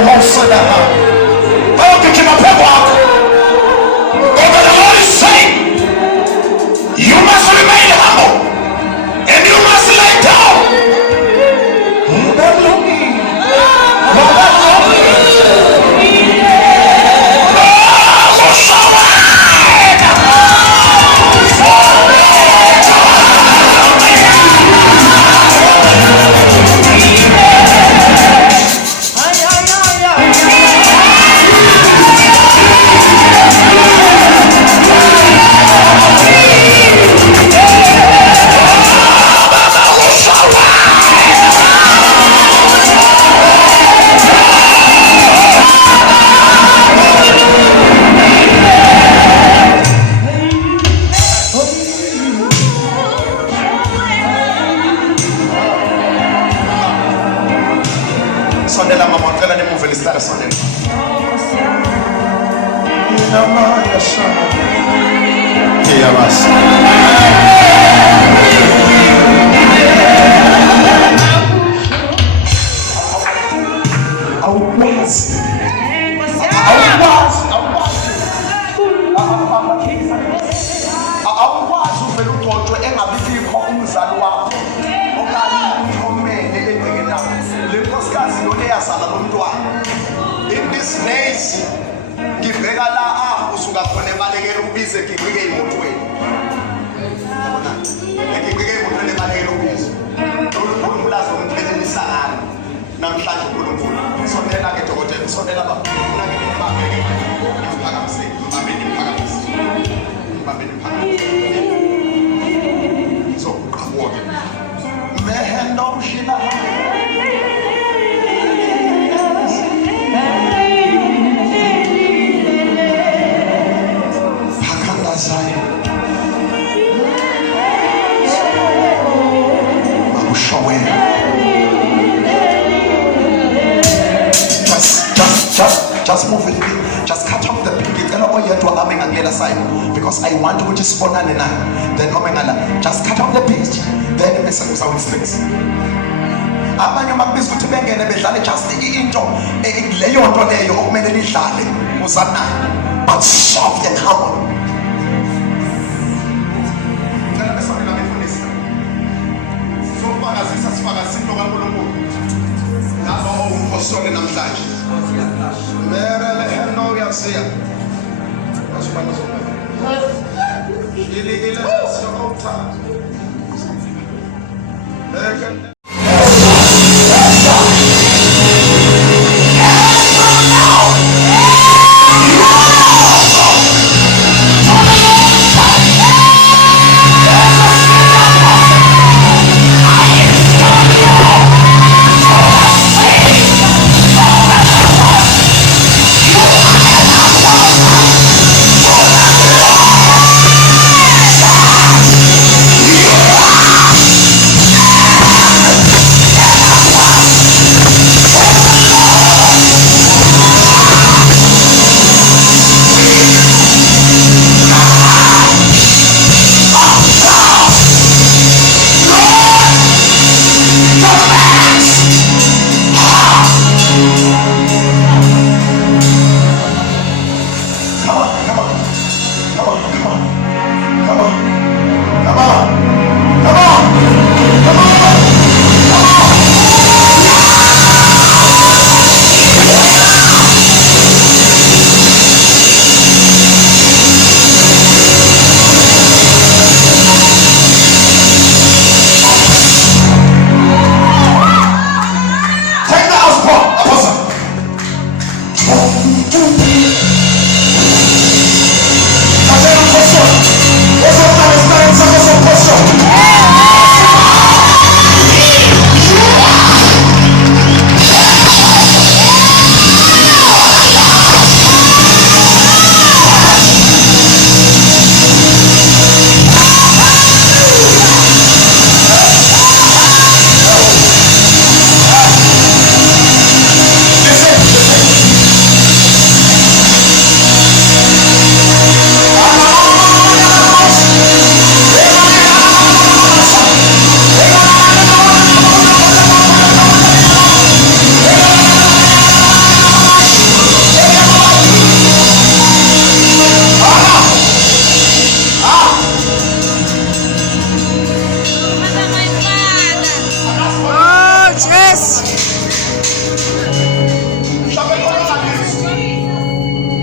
But the Lord is saying, you must remain humble and you must lay down. Sondela mama, ngicela nimuve lisitala sondela. Awukwazi uvela ugcotshwe engabibikho umzali wakho okanye umthomele engcekeni yakho. Le nkosikazi yona eyazala lo mntwana. In these days ngibheka la usuka khona ebalekela ukubize ngibike emotweni. Yabona? Ngibike emotweni ebalekela ukubize. uNkulunkulu lazo ngiphelelisa ngalo. Namhlanje uNkulunkulu sondela ke dokotela sondela baba. Ngake ngibabeke ngiphakamse. Ngibabeke ngiphakamse. So, come walk in. Mehendo shina. Hakanda sai. Mamushowe. Just move it. Just cut off the pig. Because I want to just spawn and then just cut off the page. Then the sound strings. Abanye makubiza ukuthi bengene bedlale just into leyo nto leyo okumele nidlale uzana but soft and humble. Ngicela besondela ngifundisa. Sofakazisa sifakazisa kaNkulunkulu. Ngalo ungosole namhlanje. Merele heno yasiya. Ili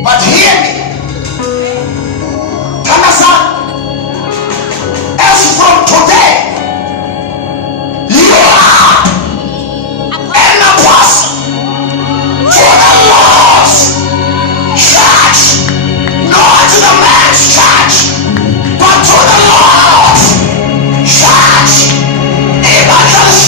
But hear me. Understand? As from today, you are an apostle to the Lord's church, not to the man's church, but to the Lord's church. Evangelize.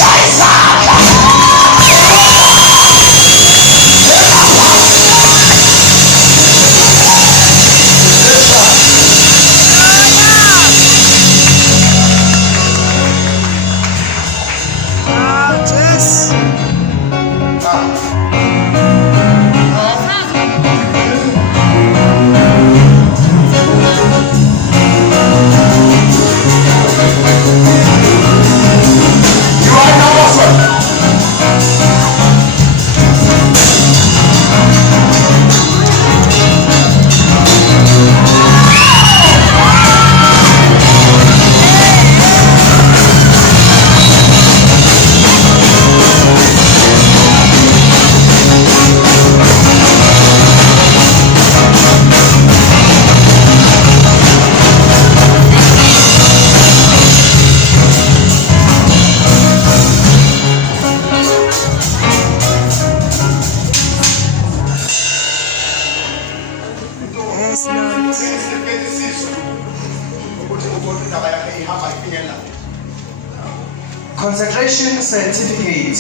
Consecration certificate.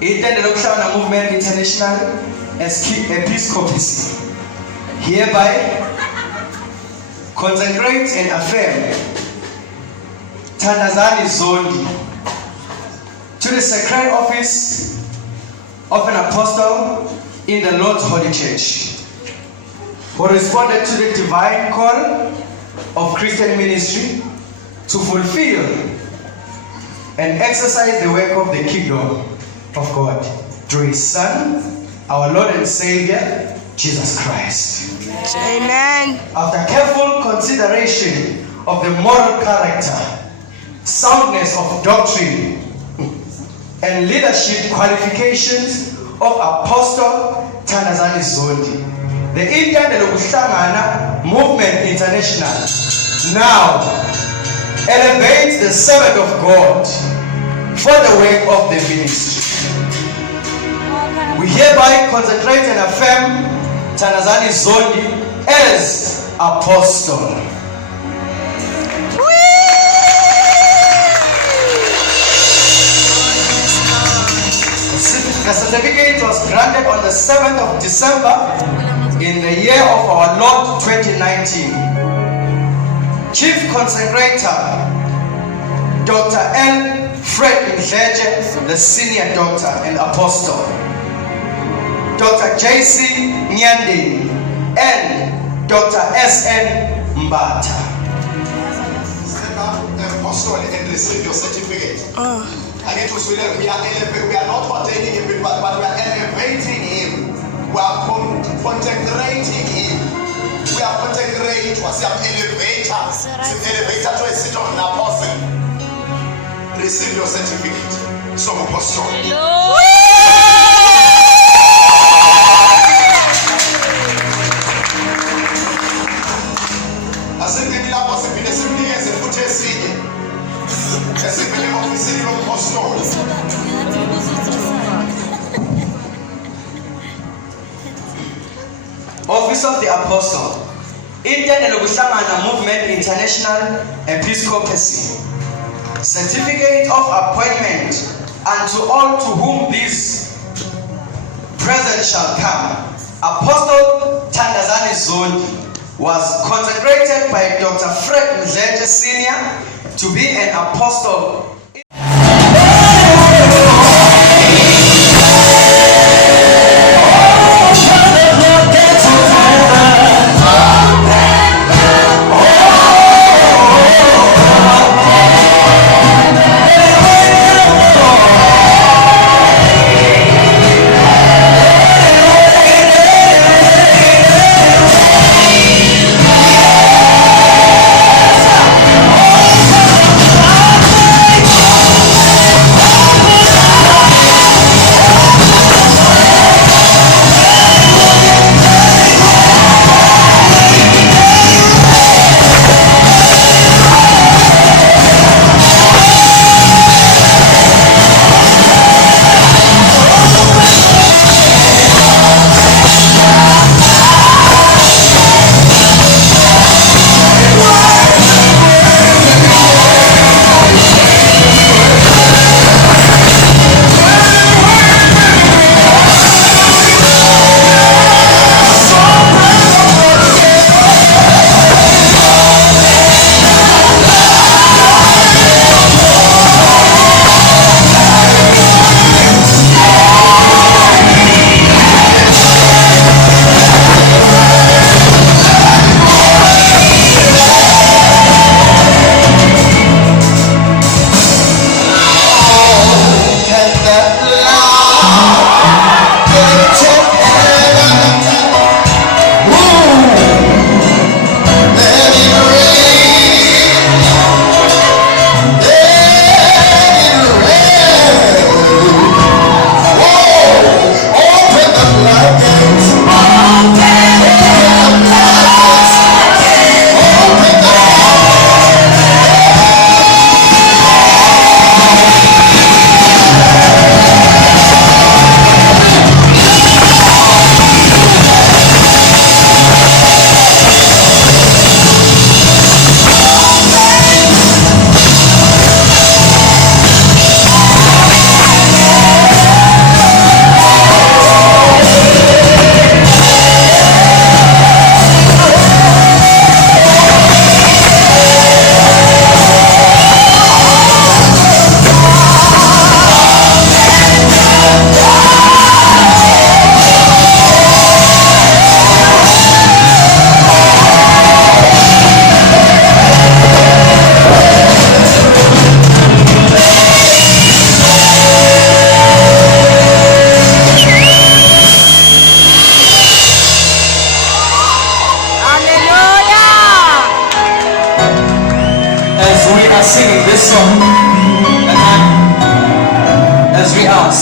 Intended Oksana Movement International as Episcopacy. Hereby consecrate and affirm Thandazani Zondi to the sacred office of an apostle in the Lord's Holy Church, who responded to the divine call of Christian ministry to fulfill and exercise the work of the kingdom of God through His Son, our Lord and Savior, Jesus Christ. Amen. After careful consideration of the moral character, soundness of doctrine, and leadership qualifications of Apostle Thandazani Zondi, the Intended Obuhlangana Movement International now elevates the servant of God for the work of the ministry. We hereby consecrate and affirm Thandazani Zondi as apostle. The certificate was granted on the 7th of December in the year of our Lord 2019. Chief Consecrator Dr. L. Fred Mdletshe, the Senior Doctor and Apostle, Dr. J.C. Nyandeni, and Dr. S.N. Mbata. Step up, apostle, and receive your certificate. I need to say that we are not ordaining him, but we are elevating him. We are consecrating him. We are consecrating to an elevator. Elevator to a seat of an apostle. Receive your certificate. Some apostle. Asipendile apostle simnikeze futhi esinye. Esivele ofisini lomapostoli. Office of the Apostle. Intended Obuhlangana Movement International Episcopacy. Certificate of appointment, and to all to whom this present shall come. Apostle Thandazani Zondi was consecrated by Dr. Fred Mdletshe Sr. to be an apostle.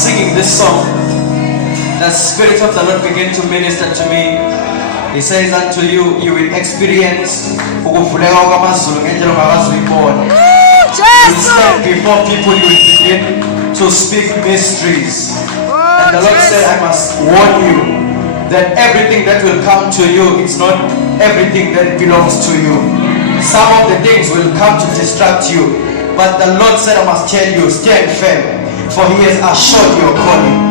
singing this song, the Spirit of the Lord began to minister to me. He says unto you, you will experience ukuvuleka kwamazulu ngendlela ongakazuyibona. You stand before people, you will begin to speak mysteries. And the Lord said, I must warn you that everything that will come to you, it's not everything that belongs to you. Some of the things will come to distract you. But the Lord said, I must tell you, stand firm, for He has assured your calling.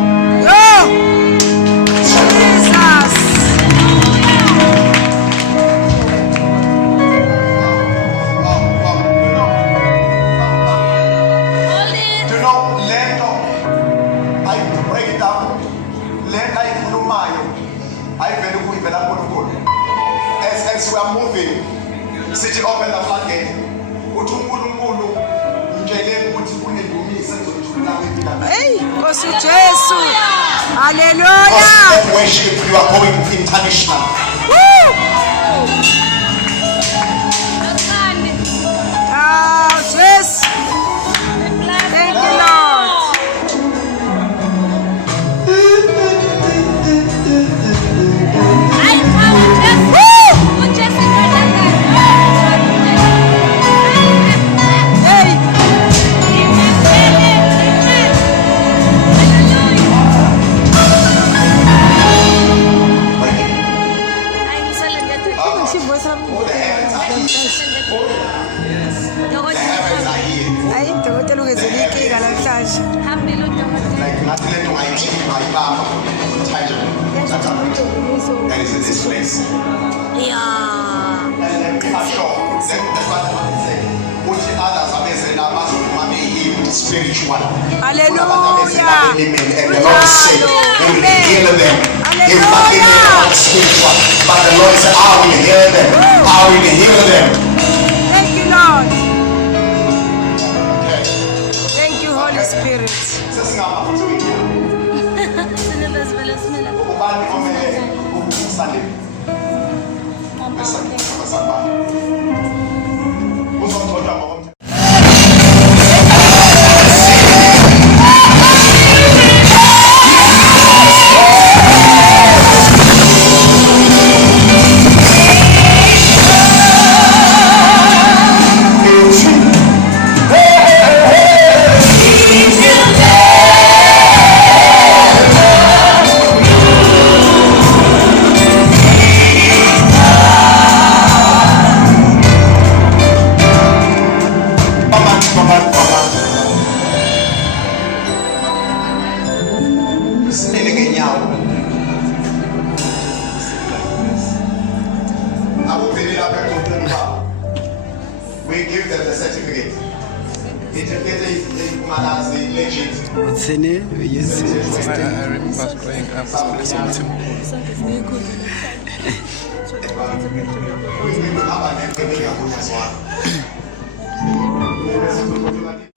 As we are moving, city open the floodgate. Hey, Kosi Jesu. Hallelujah. Because worship, you are going international. Woo! Oh, Jesus. Thank you, Lord. That is in this place. Yeah. And we are sure that what I say, which others are missing now, may healed spiritually. Hallelujah. And the Lord said, He will heal them. He will not heal them spiritual. But the Lord said, I will heal them. I will heal them. Thank you, Lord. Okay. Thank you, Holy Spirit. We give them the certificate. What's the name? Yes. I remember growing up listening to We will have an